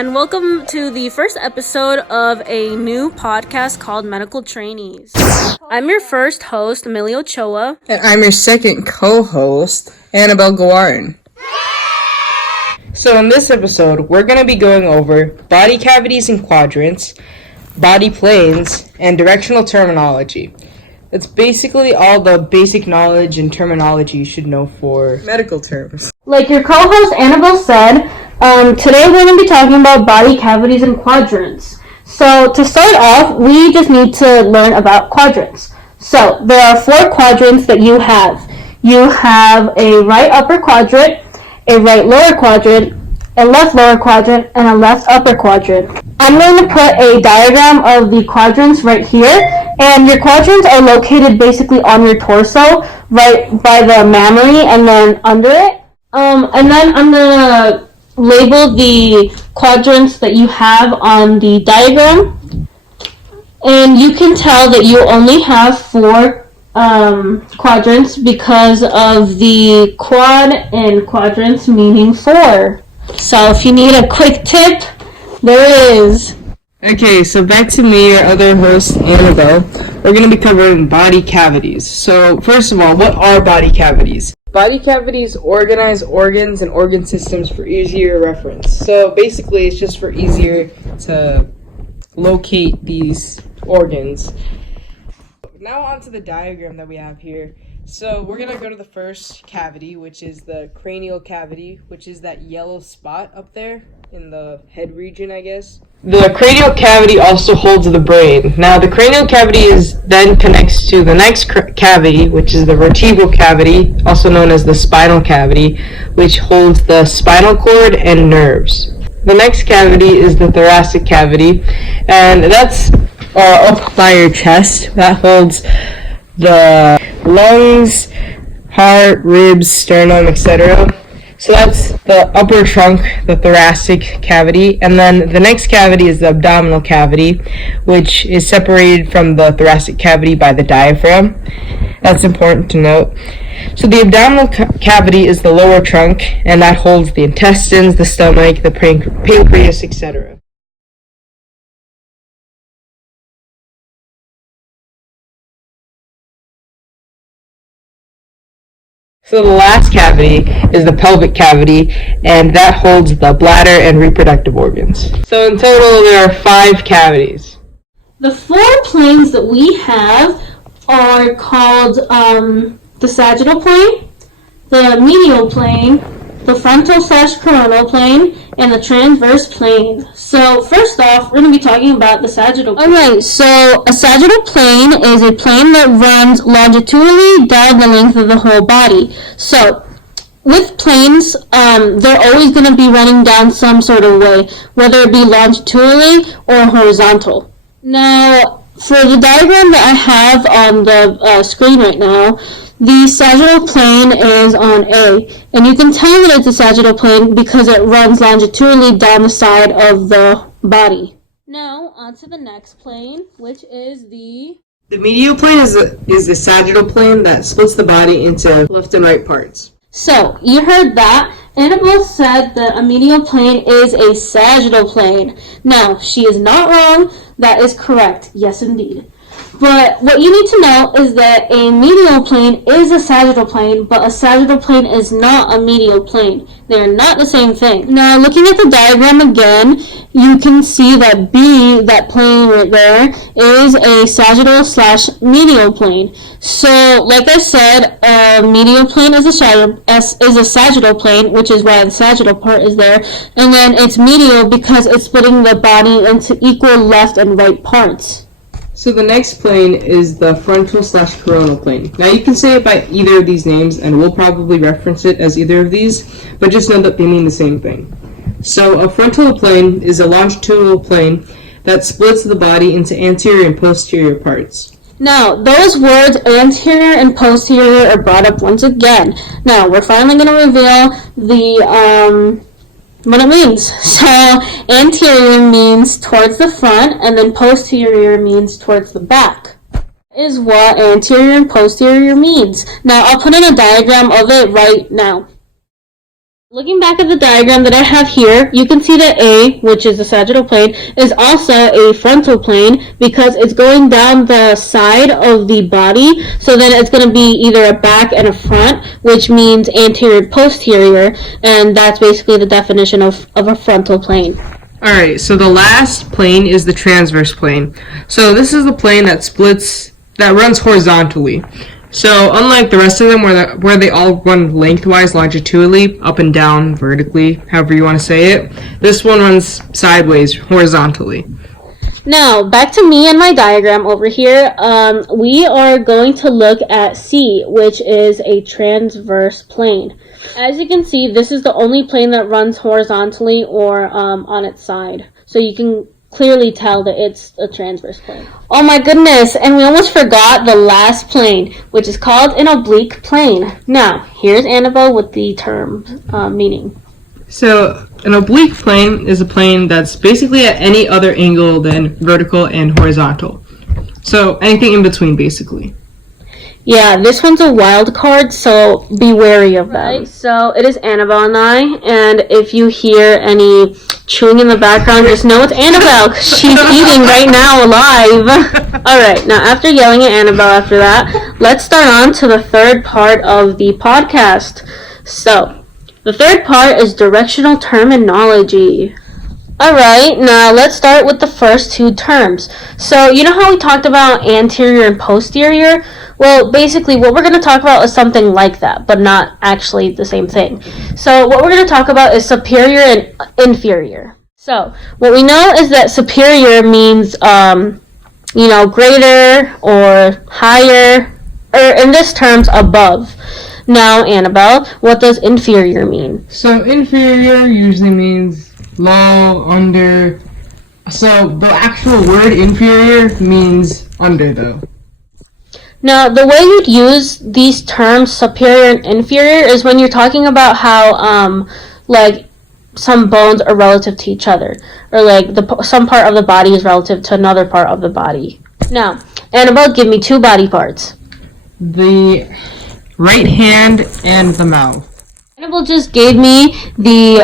and welcome to the first episode of a new podcast called Medical Trainees. I'm your first host, Millie Ochoa. And I'm your second co-host, Annabelle Gawaran. So in this episode, we're going to be going over body cavities and quadrants, body planes, and directional terminology. It's basically all the basic knowledge and terminology you should know for medical terms. Like your co-host Annabelle said, today we're going to be talking about body cavities and quadrants. So to start off, we just need to learn about quadrants. So there are 4 quadrants that you have. You have a right upper quadrant, a right lower quadrant, a left lower quadrant, and a left upper quadrant. I'm going to put a diagram of the quadrants right here, and your quadrants are located basically on your torso, right by the mammary and then under it. And then I'm going to label the quadrants that you have on the diagram, and you can tell that you only have 4 quadrants because of the quad and quadrants meaning 4. So if you need a quick tip, there it is. Okay, so back to me, your other host, Annabelle. We're going to be covering body cavities. So first of all, what are body cavities? Body cavities organize organs and organ systems for easier reference. So basically, it's just for easier to locate these organs. Now on to the diagram that we have here. So we're going to go to the first cavity, which is the cranial cavity, which is that yellow spot up there in the head region, I guess. The cranial cavity also holds the brain. Now the cranial cavity then connects to the next cavity, which is the vertebral cavity, also known as the spinal cavity, which holds the spinal cord and nerves. The next cavity is the thoracic cavity, and that's up by your chest. That holds the lungs, heart, ribs, sternum, etc. So that's the upper trunk, the thoracic cavity, and then the next cavity is the abdominal cavity, which is separated from the thoracic cavity by the diaphragm. That's important to note. So the abdominal cavity is the lower trunk, and that holds the intestines, the stomach, the pancreas, etc. So the last cavity is the pelvic cavity, and that holds the bladder and reproductive organs. So in total, there are 5 cavities. The 4 planes that we have are called the sagittal plane, the medial plane, the frontal/coronal plane, and the transverse plane. So first off, we're going to be talking about the sagittal plane. Alright, so a sagittal plane is a plane that runs longitudinally down the length of the whole body. So with planes, they're always going to be running down some sort of way, whether it be longitudinally or horizontal. Now, for the diagram that I have on the screen right now, the sagittal plane is on A, and you can tell that it's a sagittal plane because it runs longitudinally down the side of the body. Now, on to the next plane, which is the medial plane is the sagittal plane that splits the body into left and right parts. So, you heard that. Annabelle said that a medial plane is a sagittal plane. Now, she is not wrong. That is correct. Yes, indeed. But what you need to know is that a medial plane is a sagittal plane, but a sagittal plane is not a medial plane. They are not the same thing. Now, looking at the diagram again, you can see that B, that plane right there, is a sagittal/medial plane. So, like I said, a medial plane is a sagittal plane, which is why the sagittal part is there, and then it's medial because it's splitting the body into equal left and right parts. So the next plane is the frontal/coronal plane. Now you can say it by either of these names, and we'll probably reference it as either of these, but just know that they mean the same thing. So a frontal plane is a longitudinal plane that splits the body into anterior and posterior parts. Now, those words anterior and posterior are brought up once again. Now, we're finally going to reveal what it means. So, anterior means towards the front, and then posterior means towards the back. Is what anterior and posterior means. Now, I'll put in a diagram of it right now. Looking back at the diagram that I have here, you can see that A, which is the sagittal plane, is also a frontal plane because it's going down the side of the body. So then it's going to be either a back and a front, which means anterior and posterior, and that's basically the definition of a frontal plane. Alright, so the last plane is the transverse plane. So this is the plane that runs horizontally. So unlike the rest of them where they all run lengthwise, longitudinally, up and down, vertically, however you want to say it, this one runs sideways, horizontally. Now, back to me and my diagram over here. We are going to look at C, which is a transverse plane. As you can see, this is the only plane that runs horizontally or on its side. So you can clearly tell that it's a transverse plane. Oh my goodness, and we almost forgot the last plane, which is called an oblique plane. Now, here's Annabelle with the term meaning. So, an oblique plane is a plane that's basically at any other angle than vertical and horizontal. So, anything in between, basically. Yeah, this one's a wild card, so be wary of that. Right, so it is Annabelle and I, and if you hear any chewing in the background, just know it's Annabelle, because she's eating right now live. Alright, now after yelling at Annabelle after that, let's start on to the third part of the podcast. So, the third part is directional terminology. Alright, now let's start with the first two terms. So, you know how we talked about anterior and posterior? Well, basically, what we're going to talk about is something like that, but not actually the same thing. So, what we're going to talk about is superior and inferior. So, what we know is that superior means, greater or higher, or in this terms, above. Now, Annabelle, what does inferior mean? So, inferior usually means low, under. So, the actual word inferior means under, though. Now, the way you'd use these terms, superior and inferior, is when you're talking about how, some bones are relative to each other, or some part of the body is relative to another part of the body. Now, Annabelle, give me two body parts. The right hand and the mouth. Annabelle just gave me the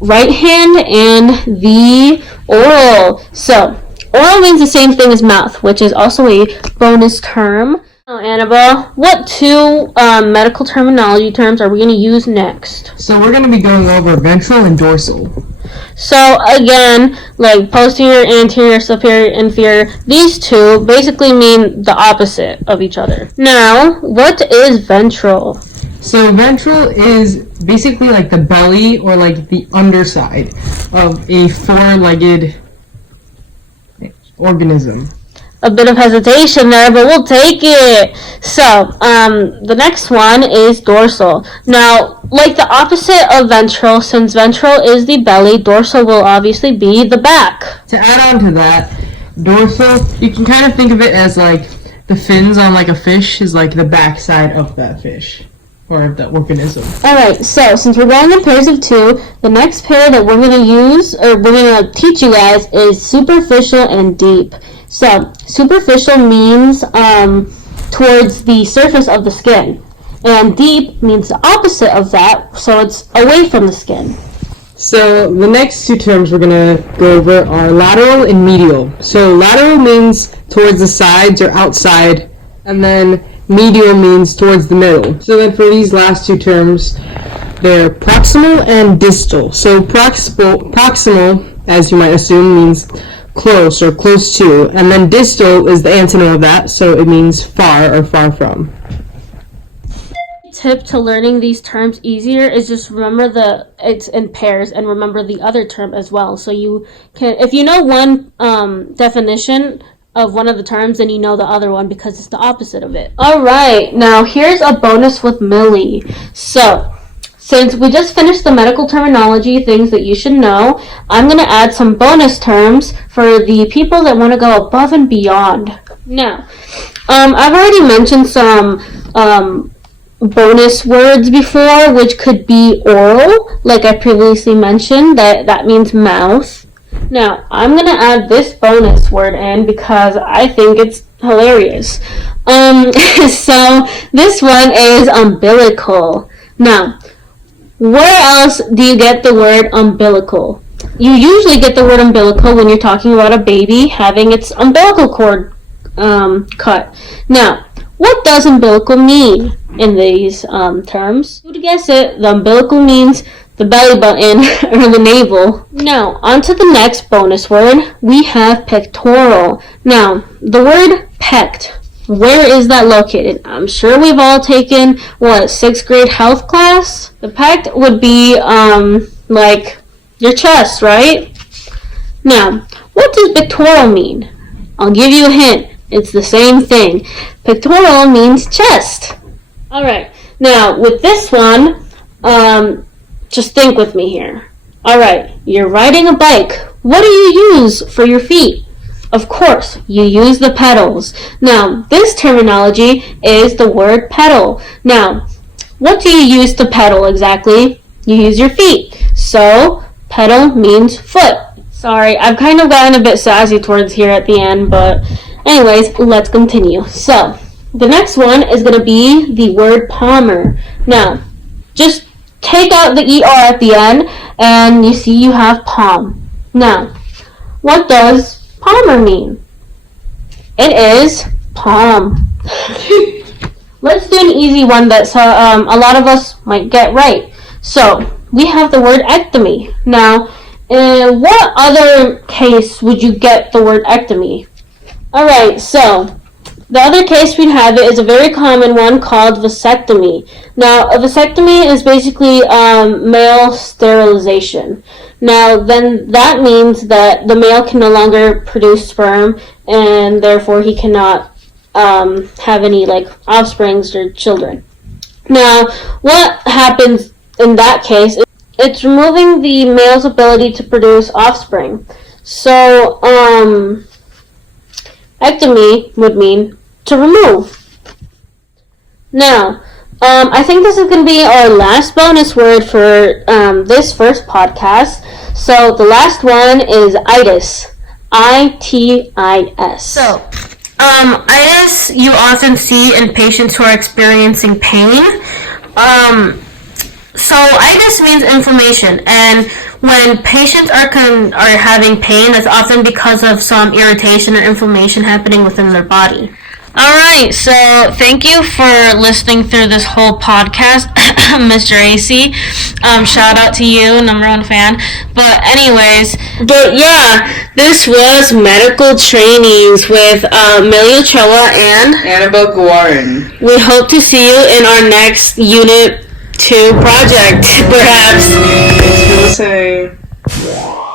right hand and the oral. So, oral means the same thing as mouth, which is also a bonus term. Now, Annabelle, what two medical terminology terms are we going to use next? So we're going to be going over ventral and dorsal. So, again, like posterior, anterior, superior, inferior, these two basically mean the opposite of each other. Now, what is ventral? So ventral is basically like the belly or like the underside of a four-legged organism. A bit of hesitation there, but we'll take it. So, the next one is dorsal. Now, like the opposite of ventral, since ventral is the belly, dorsal will obviously be the back. To add on to that, dorsal, you can kind of think of it as like the fins on like a fish is like the backside of that fish. Or of the organism. Alright, so since we're going in pairs of two, the next pair that we're going to use, or we're going to teach you guys, is superficial and deep. So, superficial means towards the surface of the skin. And deep means the opposite of that, so it's away from the skin. So, the next two terms we're going to go over are lateral and medial. So, lateral means towards the sides or outside, and then medial means towards the middle. So then for these last two terms, they're proximal and distal. So proximal, as you might assume, means close or close to, and then distal is the antonym of that, so it means far or far from. Tip to learning these terms easier is just remember it's in pairs and remember the other term as well. So you can, if you know one definition of one of the terms, then you know the other one because it's the opposite of it. Alright, now here's a bonus with Millie. So, since we just finished the medical terminology, things that you should know, I'm going to add some bonus terms for the people that want to go above and beyond. Now, I've already mentioned some bonus words before, which could be oral, like I previously mentioned, that means mouth. Now, I'm going to add this bonus word in because I think it's hilarious. So, this one is umbilical. Now, Where else do you get the word umbilical? You usually get the word umbilical when you're talking about a baby having its umbilical cord cut. Now, what does umbilical mean in these terms? To guess it, the umbilical means the belly button or the navel. Now, on to the next bonus word. We have pectoral. Now, the word pect, where is that located? I'm sure we've all taken, 6th grade health class? The pect would be, like your chest, right? Now, what does pectoral mean? I'll give you a hint. It's the same thing. Pectoral means chest. Alright, now with this one, just think with me here. Alright, you're riding a bike. What do you use for your feet? Of course, you use the pedals. Now, this terminology is the word pedal. Now, what do you use to pedal exactly? You use your feet. So, pedal means foot. Sorry, I've kind of gotten a bit sassy towards here at the end, but anyways, let's continue. So, the next one is going to be the word palmer. Now, just take out the ER at the end, and you see you have palm. Now, what does palmer mean? It is palm. Let's do an easy one that a lot of us might get right. So, we have the word ectomy. Now, in what other case would you get the word ectomy? Alright, so the other case we'd have it is a very common one called vasectomy. Now, a vasectomy is basically male sterilization. Now, then that means that the male can no longer produce sperm, and therefore he cannot have any offsprings or children. Now, what happens in that case? It's removing the male's ability to produce offspring. So, ectomy would mean to remove. Now, I think this is going to be our last bonus word for this first podcast. So the last one is itis. I-T-I-S. So, itis you often see in patients who are experiencing pain. So itis means inflammation, and when patients are having pain, that's often because of some irritation or inflammation happening within their body. Alright, so thank you for listening through this whole podcast, Mr. AC. Shout out to you, #1 fan. But anyways, this was Medical Trainees with Millie, Ochoa, and Annabelle Gawaran. we hope to see you in our next Unit 2 project, perhaps. Thanks for listening.